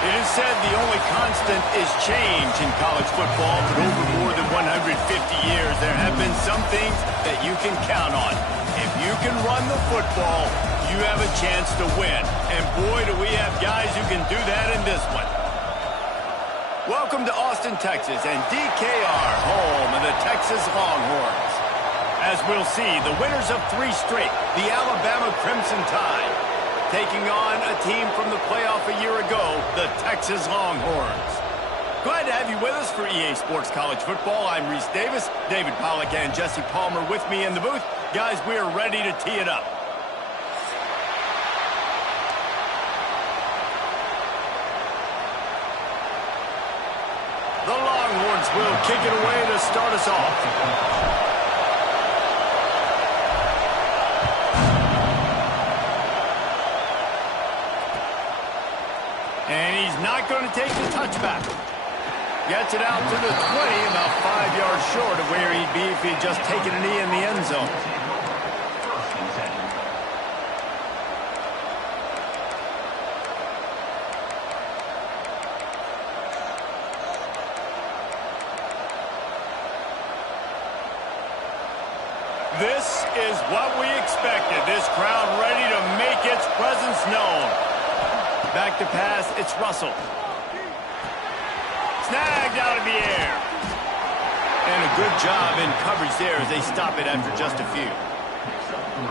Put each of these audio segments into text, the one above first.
It is said the only constant is change in college football, but over more than 150 years, there have been some things that you can count on. If you can run the football, you have a chance to win. And boy, do we have guys who can do that in this one. Welcome to Austin, Texas, and DKR, home of the Texas Longhorns. As we'll see, the winners of 3 straight, the Alabama Crimson Tide, taking on a team from the playoff a year ago, the Texas Longhorns. Glad to have you with us for EA Sports College Football. I'm Reese Davis, David Pollack, and Jesse Palmer with me in the booth. Guys, we are ready to tee it up. The Longhorns will kick it away to start us off. And he's not going to take the touchback. Gets it out to the 20, about 5 yards short of where he'd be if he'd just taken a knee in the end zone. This is what we expected. This crowd ready to make its presence known. Back to pass, it's Russell. Snagged out of the air. And a good job in coverage there as they stop it after just a few.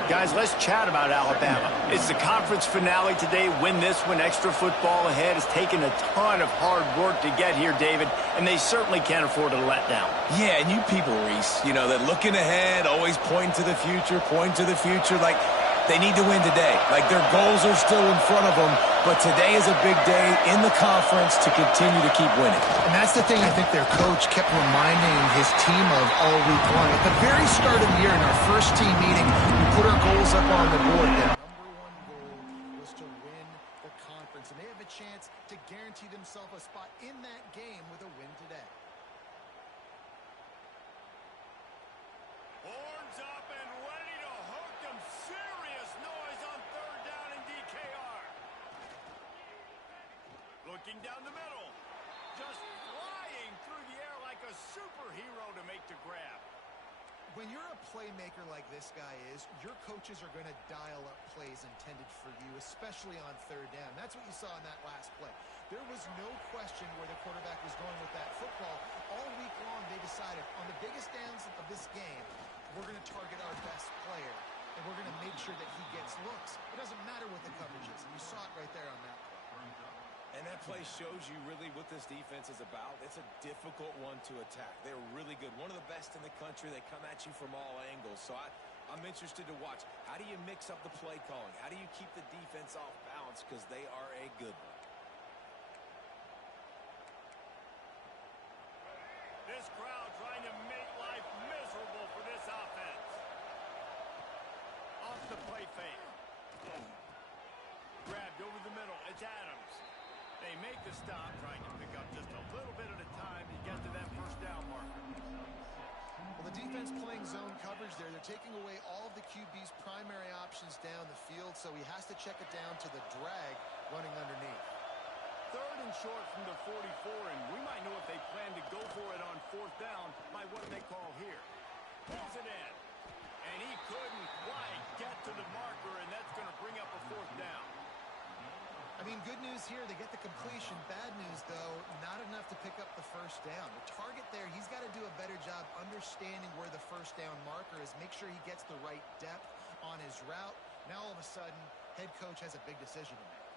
Guys, let's chat about Alabama. It's the conference finale today. Win this one, extra football ahead. Has taken a ton of hard work to get here, David, and they certainly can't afford to let down. Yeah, and you people, Reese, you know, they're looking ahead, always pointing to the future, like they need to win today. Like their goals are still in front of them, but today is a big day in the conference to continue to keep winning. And that's the thing I think their coach kept reminding his team of all week long. At the very start of the year in our first team meeting, we put our goals up on the board. Their number 1 goal was to win the conference, and they have a chance to guarantee themselves a spot in that game with a win today. Horns up and ready to hook them. Serious noise on 3rd down in DKR. Looking down the middle. Just flying through the air like a superhero to make the grab. When you're a playmaker like this guy is, your coaches are going to dial up plays intended for you, especially on 3rd down. That's what you saw in that last play. There was no question where the quarterback was going with that football. All week long, they decided on the biggest downs of this game, we're going to target our best player, and we're going to make sure that he gets looks. It doesn't matter what the coverage is, and you saw it right there on that play. And that play shows you really what this defense is about. It's a difficult one to attack. They're really good. One of the best in the country. They come at you from all angles. So I'm interested to watch. How do you mix up the play calling? How do you keep the defense off balance? Because they are a good one. This crowd trying to make life miserable for this offense. Off the play fake. Grabbed over the middle. It's Adams. They make the stop, trying to pick up just a little bit at a time to get to that 1st down marker. Well, the defense playing zone coverage there. They're taking away all of the QB's primary options down the field, so he has to check it down to the drag running underneath. 3rd and short from the 44, and we might know if they plan to go for it on 4th down by what they call here. Pulls it in, and he couldn't quite get to the marker, and that's going to bring up a 4th down. I mean, good news here, they get the completion. Bad news, though, not enough to pick up the 1st down. The target there, he's got to do a better job understanding where the 1st down marker is, make sure he gets the right depth on his route. Now, all of a sudden, head coach has a big decision to make.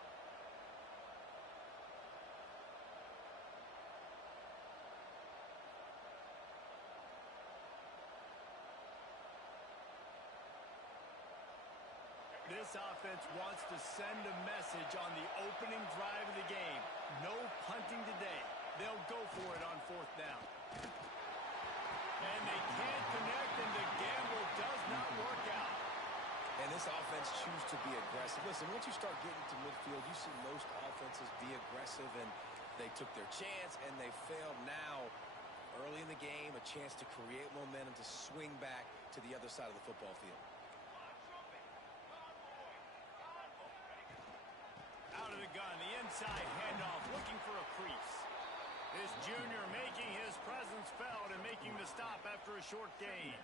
This offense wants to send a message on the opening drive of the game. No punting today. They'll go for it on 4th down. And they can't connect, and the gamble does not work out. And this offense chooses to be aggressive. Listen, once you start getting to midfield, you see most offenses be aggressive, and they took their chance, and they failed. Now, early in the game, a chance to create momentum to swing back to the other side of the football field. Out of the gun, the inside handoff, looking This junior making his presence felt and making the stop after a short gain.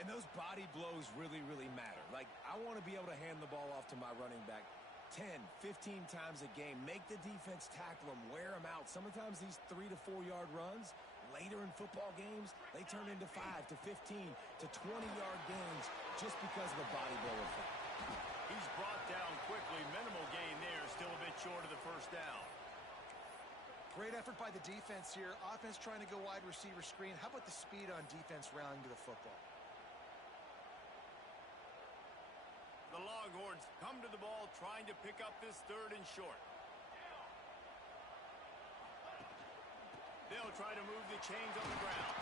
And those body blows really, really matter. Like, I want to be able to hand the ball off to my running back 10, 15 times a game. Make the defense tackle them, wear them out. Sometimes these 3 to 4 yard runs, later in football games, they turn into 5 to 15 to 20-yard gains just because of the body blow effect. He's brought down quickly. Minimal gain there. Still a bit short of the first down. Great effort by the defense here. Offense trying to go wide receiver screen. How about the speed on defense rallying to the football? The Longhorns come to the ball trying to pick up this 3rd and short. They'll try to move the chains on the ground.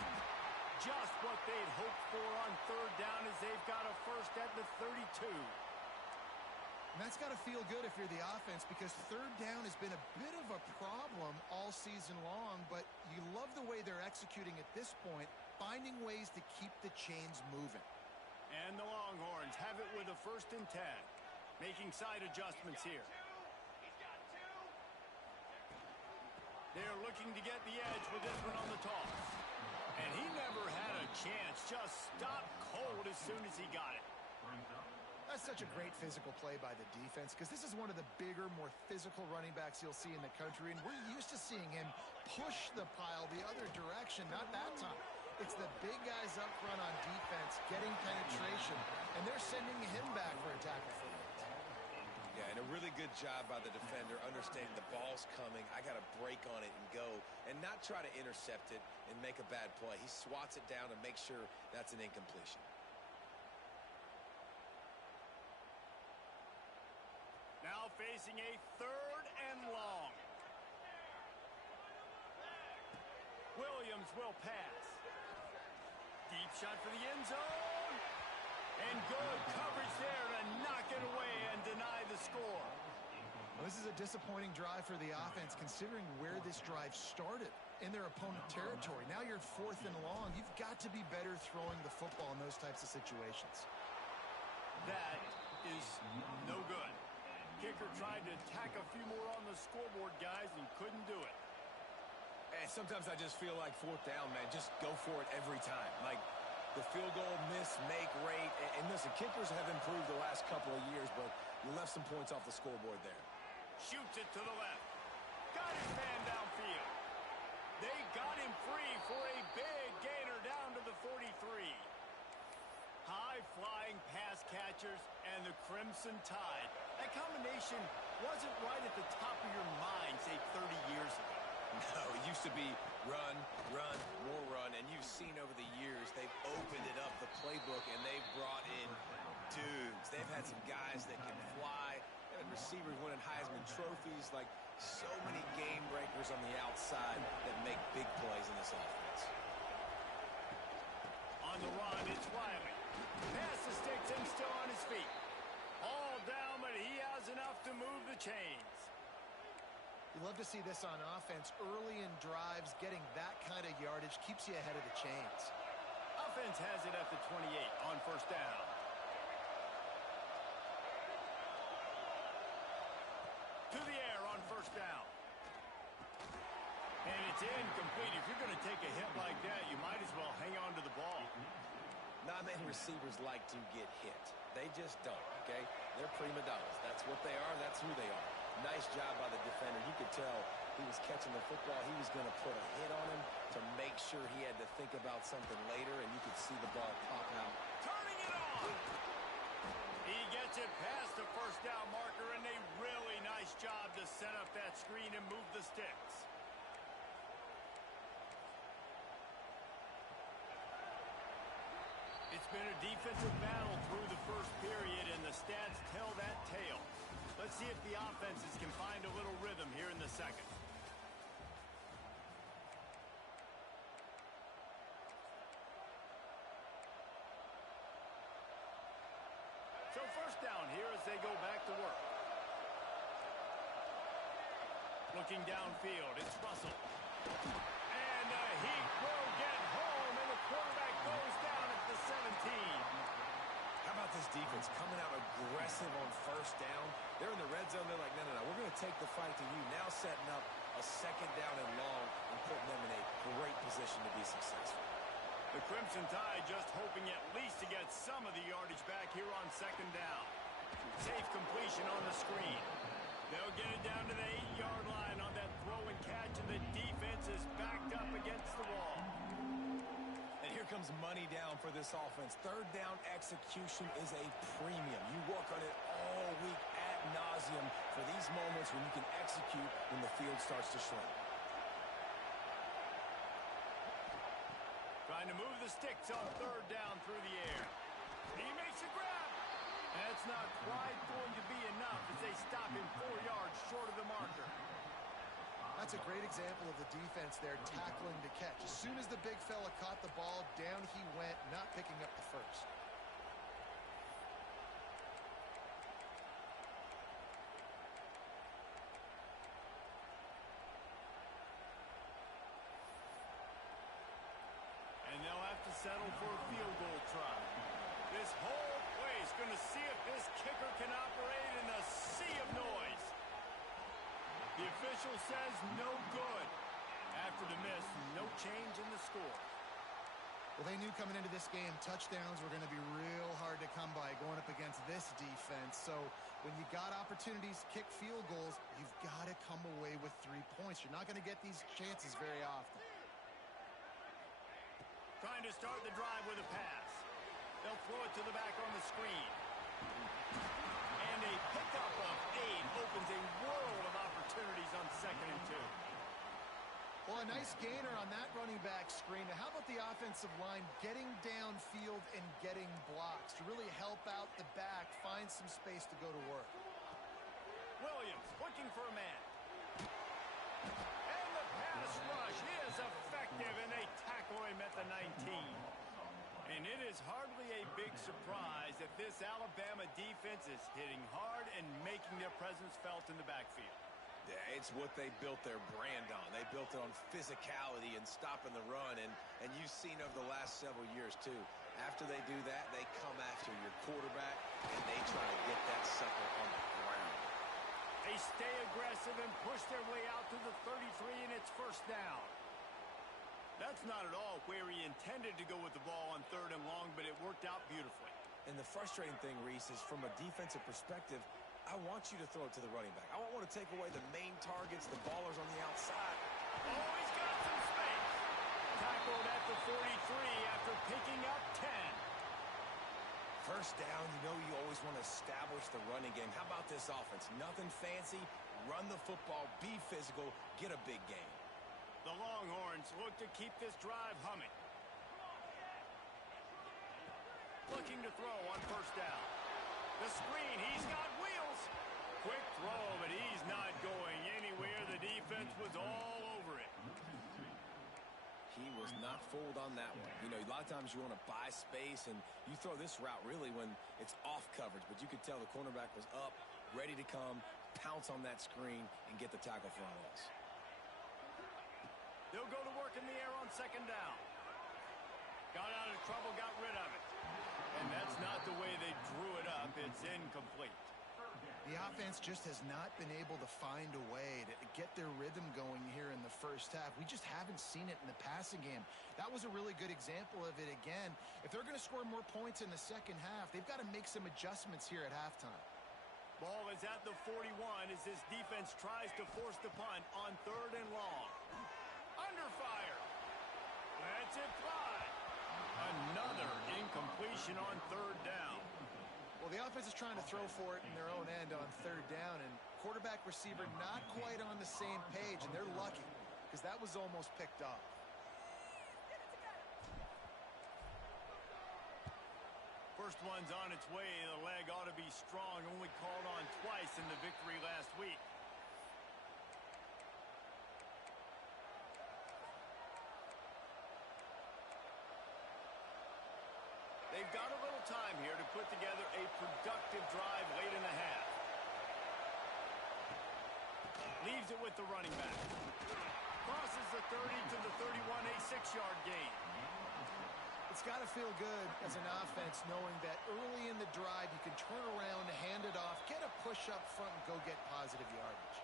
Just what they'd hoped for on 3rd down as they've got a first at the 32. And that's got to feel good if you're the offense, because 3rd down has been a bit of a problem all season long, but you love the way they're executing at this point, finding ways to keep the chains moving. And the Longhorns have it with a 1st and 10. Making side adjustments here. They're looking to get the edge with this one on the toss. And he never had a chance. Just stopped cold as soon as he got it. That's such a great physical play by the defense, because this is one of the bigger, more physical running backs you'll see in the country, and we're used to seeing him push the pile the other direction. Not that time. It's the big guys up front on defense getting penetration, and they're sending him back for a tackle for it. Yeah, and a really good job by the defender understanding the ball's coming. I got to break on it and go, and not try to intercept it and make a bad play. He swats it down and makes sure that's an incompletion. Now facing a 3rd and long. Williams will pass. Deep shot for the end zone. And good coverage there to knock it away and deny the score. Well, this is a disappointing drive for the offense, considering where this drive started in their opponent territory. Now you're 4th and long. You've got to be better throwing the football in those types of situations. That is no good. Kicker tried to tack a few more on the scoreboard, guys, and couldn't do it. And sometimes I just feel like 4th down, man. Just go for it every time. Like the field goal miss, make rate. And listen, kickers have improved the last couple of years, but you left some points off the scoreboard there. Shoots it to the left. Got his man downfield. They got him free for a big gainer down to the 43. High-flying pass catchers and the Crimson Tide. That combination wasn't right at the top of your mind, say, 30 years ago. No, it used to be run, run, more run, and you've seen over the years they've opened it up, the playbook, and they've brought in dudes. They've had some guys that can fly. They've had receivers winning Heisman trophies, like so many game breakers on the outside that make big plays in this offense. On the run, it's Riley. Pass the sticks and still on his feet. All down, but he has enough to move the chains. You love to see this on offense. Early in drives, getting that kind of yardage keeps you ahead of the chains. Offense has it at the 28 on 1st down. To the air on 1st down. And it's incomplete. If you're going to take a hit like that, you might as well hang on to the ball. Not many receivers like to get hit. They just don't, okay? They're prima donnas. That's what they are. That's who they are. Nice job by the defender. You could tell he was catching the football. He was going to put a hit on him to make sure he had to think about something later, and you could see the ball pop out. Turning it on. He gets it past the 1st down marker, and a really nice job to set up that screen and move the sticks. It's been a defensive battle through the 1st period, and the stats tell that tale. Let's see if the offenses can find a little rhythm here in the 2nd. So 1st down here as they go back to work. Looking downfield, it's Russell. And he will get home, and the quarterback goes down at the 17. How about this defense coming out aggressive on first down? They're in the red zone. They're like, no, we're going to take the fight to you. Now setting up a second down and long and putting them in a great position to be successful. The Crimson Tide just hoping at least to get some of the yardage back here on second down. Safe completion on the screen. They'll get it down to the 8-yard line on that throw and catch, and the defense is backed up against the wall. And here comes money down for this offense. Third down execution is a premium. You work on it all week ad nauseum for these moments when you can execute when the field starts to shrink. Trying to move the sticks on third down through the air. He makes a grab. That's not quite going to be enough as they stop him 4 yards short of the marker. That's a great example of the defense there tackling the catch. As soon as the big fella caught the ball, down he went, not picking up the first. And they'll have to settle for a field goal try. This whole place going to see if this kicker can operate in a sea of noise. The official says no good. After the miss, no change in the score. Well, they knew coming into this game touchdowns were going to be real hard to come by going up against this defense. So when you got opportunities to kick field goals, you've got to come away with 3 points. You're not going to get these chances very often. Trying to start the drive with a pass. They'll throw it to the back on the screen. And a pickup of 8 opens a world of opportunities on 2nd and 2. Well, a nice gainer on that running back screen. Now, how about the offensive line getting downfield and getting blocks to really help out the back, find some space to go to work? Williams looking for a man. And the pass rush is effective, and they tackle him at the 19. And it is hardly a big surprise that this Alabama defense is hitting hard and making their presence felt in the backfield. Yeah, it's what they built their brand on. They built it on physicality and stopping the run, and you've seen over the last several years, too. After they do that, they come after your quarterback, and they try to get that sucker on the ground. They stay aggressive and push their way out to the 33, and it's first down. That's not at all where he intended to go with the ball on 3rd and long, but it worked out beautifully. And the frustrating thing, Reese, is from a defensive perspective, I want you to throw it to the running back. I don't want to take away the main targets, the ballers on the outside. Oh, he's got some space. Tackled at the 43 after picking up 10. First down, you always want to establish the running game. How about this offense? Nothing fancy. Run the football, be physical, get a big gain. The Longhorns look to keep this drive humming. Looking to throw on first down. The screen, he's got wheels. Quick throw, but he's not going anywhere. The defense was all over it. He was not fooled on that one. You know, a lot of times you want to buy space, and you throw this route really when it's off coverage, but you could tell the cornerback was up, ready to come, pounce on that screen, and get the tackle for a loss. They'll go to work in the air on second down. Got out of trouble, got rid of it. And that's not the way they drew it up. It's incomplete. The offense just has not been able to find a way to get their rhythm going here in the first half. We just haven't seen it in the passing game. That was a really good example of it again. If they're going to score more points in the second half, they've got to make some adjustments here at halftime. Ball is at the 41 as this defense tries to force the punt on 3rd and long. Under fire. That's it fly. Another incompletion on 3rd down. Well, the offense is trying to throw for it in their own end on 3rd down, and quarterback receiver not quite on the same page, and they're lucky because that was almost picked off. First one's on its way. The leg ought to be strong. Only called on twice in the victory last week. They've got a little time here to put together a productive drive late in the half. Leaves it with the running back. Crosses the 30 to the 31, a 6-yard gain. It It's got to feel good as an offense knowing that early in the drive you can turn around, hand it off, get a push up front, and go get positive yardage.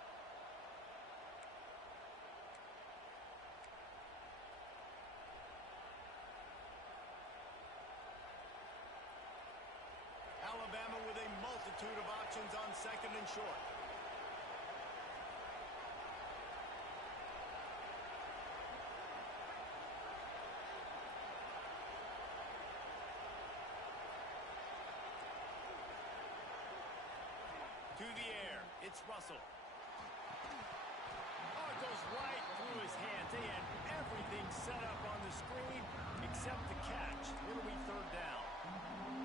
Alabama with a multitude of options on second and short. To the air, it's Russell. Oh, it goes right through his hands. They had everything set up on the screen except the catch. It'll be third down.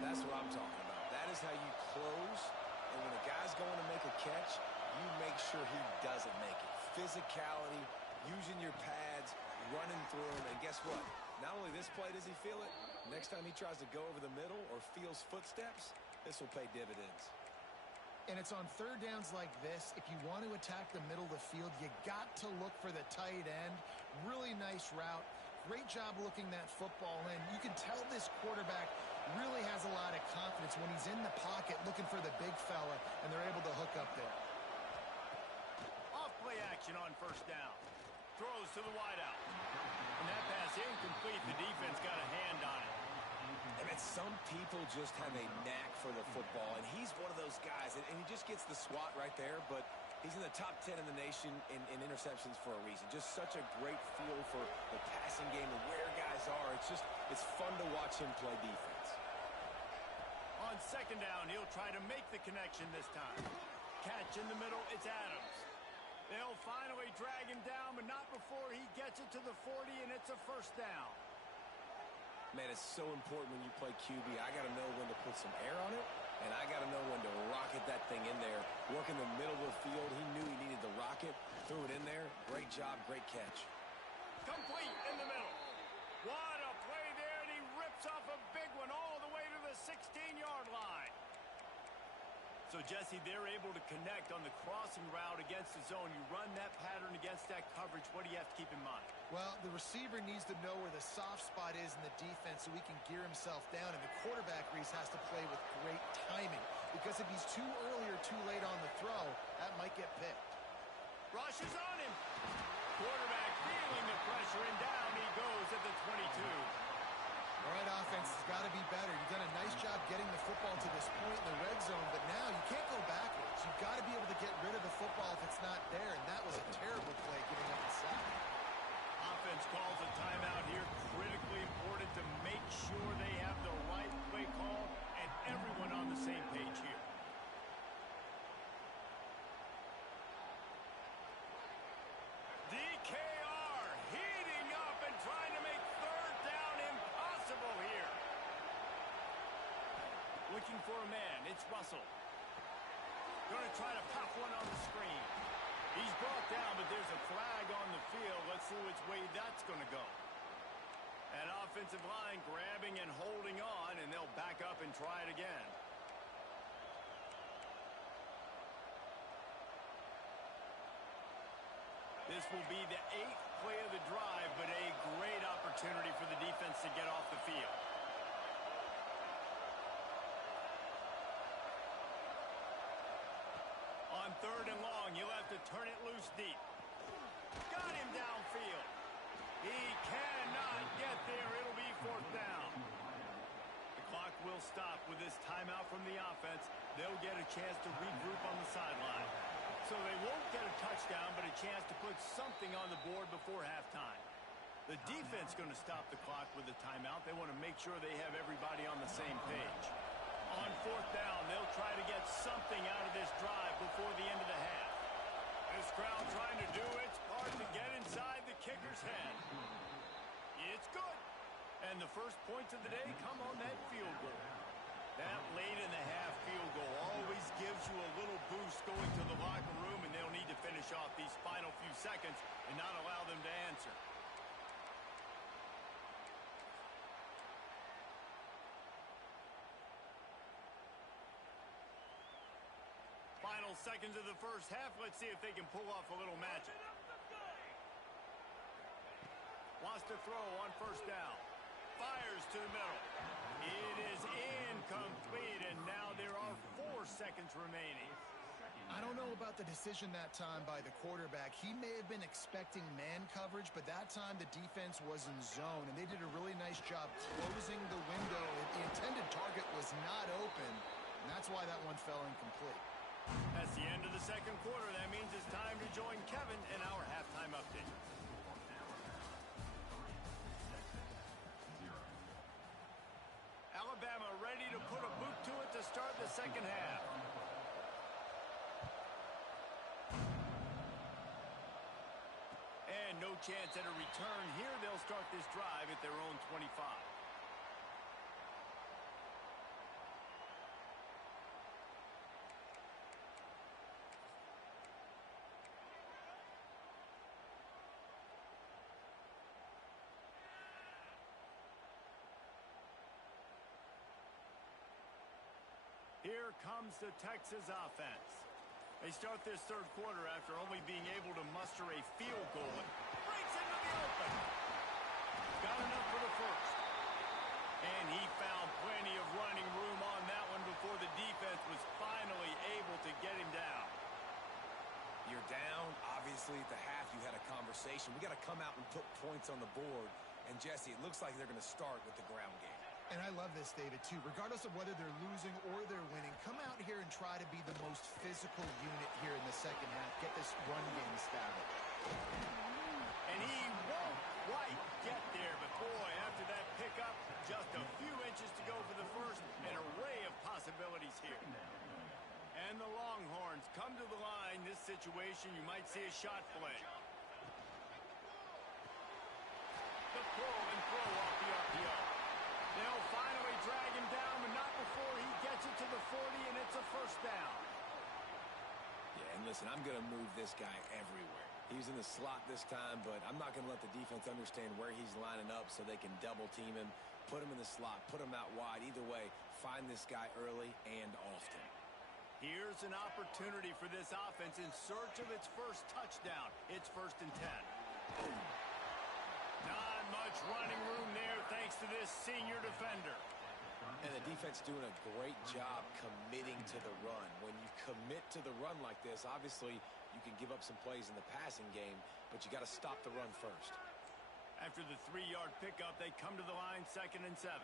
That's what I'm talking about. That is how you close, and when a guy's going to make a catch, you make sure he doesn't make it. Physicality, using your pads, running through him, and guess what? Not only this play does he feel it, next time he tries to go over the middle or feels footsteps, this will pay dividends. And it's on third downs like this. If you want to attack the middle of the field, you got to look for the tight end. Really nice route. Great job looking that football in. You can tell this quarterback really has a lot of confidence when he's in the pocket looking for the big fella, and they're able to hook up there. Off play action on first down. Throws to the wideout. And that pass incomplete. The defense got a hand on it. And some people just have a knack for the football, and he's one of those guys, and he just gets the swat right there, but he's in the top 10 in the nation in interceptions for a reason. Just such a great feel for the passing game and where guys are. It's fun to watch him play defense. On second down, he'll try to make the connection this time. Catch in the middle, it's Adams. They'll finally drag him down, but not before he gets it to the 40, and it's a first down. Man, it's so important when you play QB. I got to know when to put some air on it, and I got to know when to rocket that thing in there. Work in the middle of the field. He knew he needed the rocket. Threw it in there. Great job, great catch. Complete in the middle. What a play there, and he rips off a big one all the way to the 16-yard line. So, Jesse, they're able to connect on the crossing route against the zone. You run that pattern against that coverage. What do you have to keep in mind? Well, the receiver needs to know where the soft spot is in the defense so he can gear himself down. And the quarterback, Reese, has to play with great timing. Because if he's too early or too late on the throw, that might get picked. Rush is on him. Quarterback feeling the pressure, and down he goes at the 22. All right, offense has got to be better. You've done a nice job getting the football to this point in the red zone, but now you can't go backwards. You've got to be able to get rid of the football if it's not there, and that was a terrible play giving up the sack. Offense calls a timeout here. Critically important to make sure they have the right play call and everyone on the same page here. DKR heating up and trying to make third down impossible here. Looking for a man. It's Russell. Going to try to pop one on the screen. He's brought down, but there's a flag on the field. Let's see which way that's going to go. That offensive line grabbing and holding on, and they'll back up and try it again. This will be the 8th play of the drive, but a great opportunity for the defense to get off the field. On third and long, you'll have to turn it loose deep. Got him downfield. He cannot get there. It'll be fourth down. The clock will stop with this timeout from the offense. They'll get a chance to regroup on the sideline. So they won't get a touchdown, but a chance to put something on the board before halftime. The defense going to stop the clock with the timeout. They want to make sure they have everybody on the same page. On fourth down, they'll try to get something out of this drive before the end of the half. This crowd trying to do its part to get inside the kicker's head. It's good. And the first points of the day come on that field goal. That late in the half field goal always gives you a little boost going to the locker room, and they'll need to finish off these final few seconds and not allow them to answer. Final seconds of the first half. Let's see if they can pull off a little magic. Wants to throw on first down. fires to the middle. It is incomplete, and now there are 4 seconds remaining. I don't know about the decision that time by the quarterback. He may have been expecting man coverage, but that time the defense was in zone, and they did a really nice job closing the window. The intended target was not open, and that's why that one fell incomplete. That's the end of the second quarter. That means it's time to join Kevin in our halftime update. Alabama ready to put a boot to it to start the second half. And no chance at a return here. They'll start this drive at their own 25. Here comes the Texas offense. They start this third quarter after only being able to muster a field goal. It breaks into the open. Got enough for the first. And he found plenty of running room on that one before the defense was finally able to get him down. You're down. Obviously, at the half, you had a conversation. We got to come out and put points on the board. And, Jesse, it looks like they're going to start with the ground game. And I love this, David, too. Regardless of whether they're losing or they're winning, come out here and try to be the most physical unit here in the second half. Get this run game started. And he won't quite get there, but boy, after that pickup, just a few inches to go for the first. An array of possibilities here. And the Longhorns come to the line. This situation, you might see a shot play. The pull and throw off the RPO. They'll finally drag him down, but not before he gets it to the 40, and it's a first down. Yeah, and listen, I'm going to move this guy everywhere. He's in the slot this time, but I'm not going to let the defense understand where he's lining up so they can double team him, put him in the slot, put him out wide. Either way, find this guy early and often. Here's an opportunity for this offense in search of its first touchdown. It's 1st and 10. Not much running room there thanks to this senior defender. And the defense doing a great job committing to the run. When you commit to the run like this, obviously you can give up some plays in the passing game, but you got to stop the run first. After the 3-yard pickup, they come to the line 2nd and 7.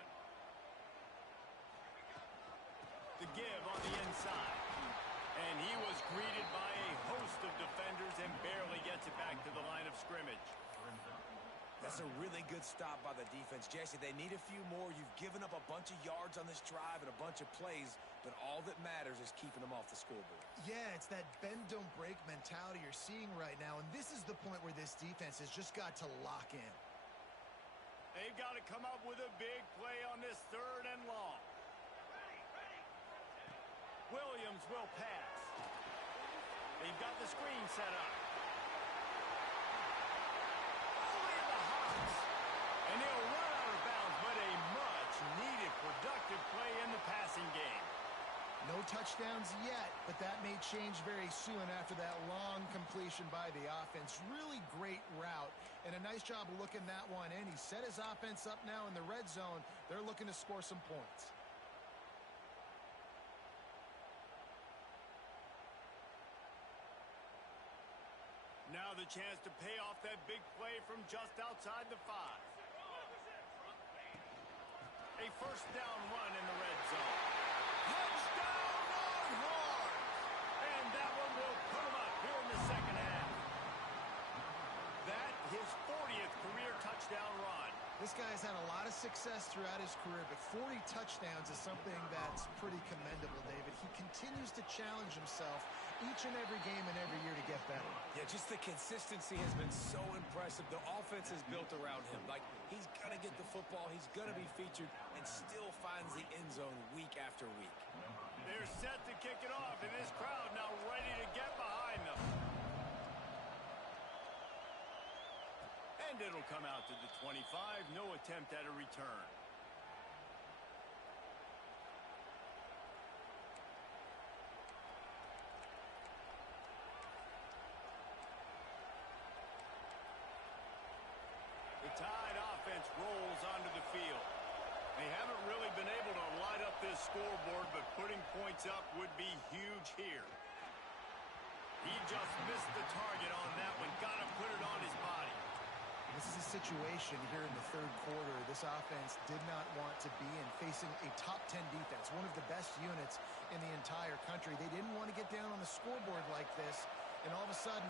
The give on the inside. And he was greeted by a host of defenders and barely gets it back to the line of scrimmage. That's a really good stop by the defense. Jesse, they need a few more. You've given up a bunch of yards on this drive and a bunch of plays, but all that matters is keeping them off the scoreboard. Yeah, it's that bend, don't break mentality you're seeing right now, and this is the point where this defense has just got to lock in. They've got to come up with a big play on this 3rd and long. Williams will pass. They've got the screen set up. And he'll run out of bounds, but a much-needed productive play in the passing game. No touchdowns yet, but that may change very soon after that long completion by the offense. Really great route, and a nice job of looking that one in. He set his offense up now in the red zone. They're looking to score some points. Now the chance to pay off that big play from just outside the 5. A first down run in the red zone. Touchdown Longhorns! And that one will put him up here in the second half. That his 40th career touchdown run. This guy's had a lot of success throughout his career, but 40 touchdowns is something that's pretty commendable, David. He continues to challenge himself each and every game and every year to get better. Yeah, just the consistency has been so impressive. The offense is built around him. Like, he's going to get the football, he's going to be featured, and still finds the end zone week after week. They're set to kick it off, and this crowd now ready to get behind them. And it'll come out to the 25. No attempt at a return. The Tide offense offense rolls onto the field. They haven't really been able to light up this scoreboard, but putting points up would be huge here. He just missed the target on that one. Got to put it on his body. This is a situation here in the third quarter this offense did not want to be in, facing a top 10 defense, one of the best units in the entire country. They didn't want to get down on the scoreboard like this, and all of a sudden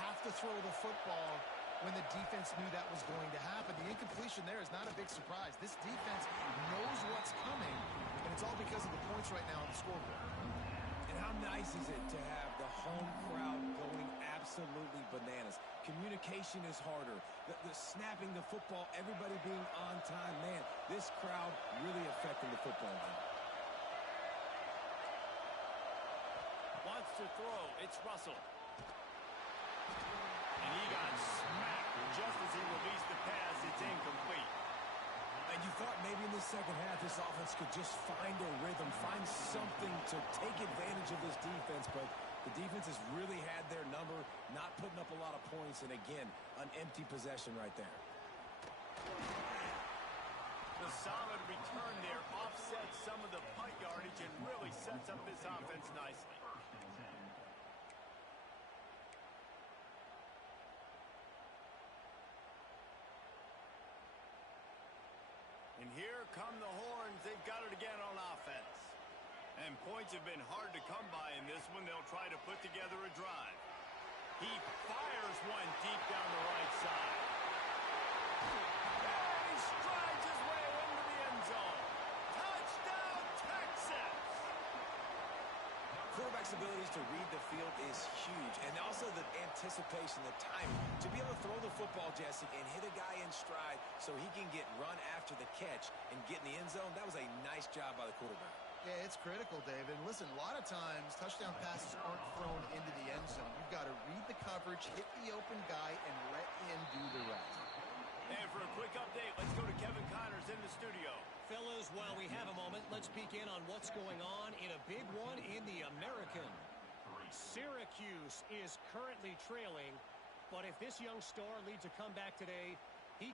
have to throw the football when the defense knew that was going to happen. The incompletion there is not a big surprise. This defense knows what's coming, and it's all because of the points right now on the scoreboard. And how nice is it to have the home crowd going absolutely bananas? Communication is harder. The snapping the football, everybody being on time. Man, this crowd really affecting the football game. Wants to throw. It's Russell. And he got smacked just as he released the pass. It's incomplete. And you thought maybe in the second half this offense could just find a rhythm, find something to take advantage of this defense, but the defense has really had their number, not putting up a lot of points, and again, an empty possession right there. The solid return there offsets some of the punt yardage and really sets up this offense nicely. And here come the horns. They've got it again on offense. And points have been hard to come by in this one. They'll try to put together a drive. He fires one deep down the right side. And he strides his way into the end zone. Touchdown, Texas! Quarterback's abilities to read the field is huge, and also the anticipation, the timing. To be able to throw the football, Jesse, and hit a guy in stride so he can get run after the catch and get in the end zone, that was a nice job by the quarterback. Yeah, it's critical, David. And listen, a lot of times touchdown passes aren't thrown into the end zone. You've got to read the coverage, hit the open guy, and let him do the rest. And for a quick update, let's go to Kevin Connors in the studio. Fellas, while we have a moment, let's peek in on what's going on in a big one in the American. Syracuse is currently trailing, but if this young star leads a comeback today, he...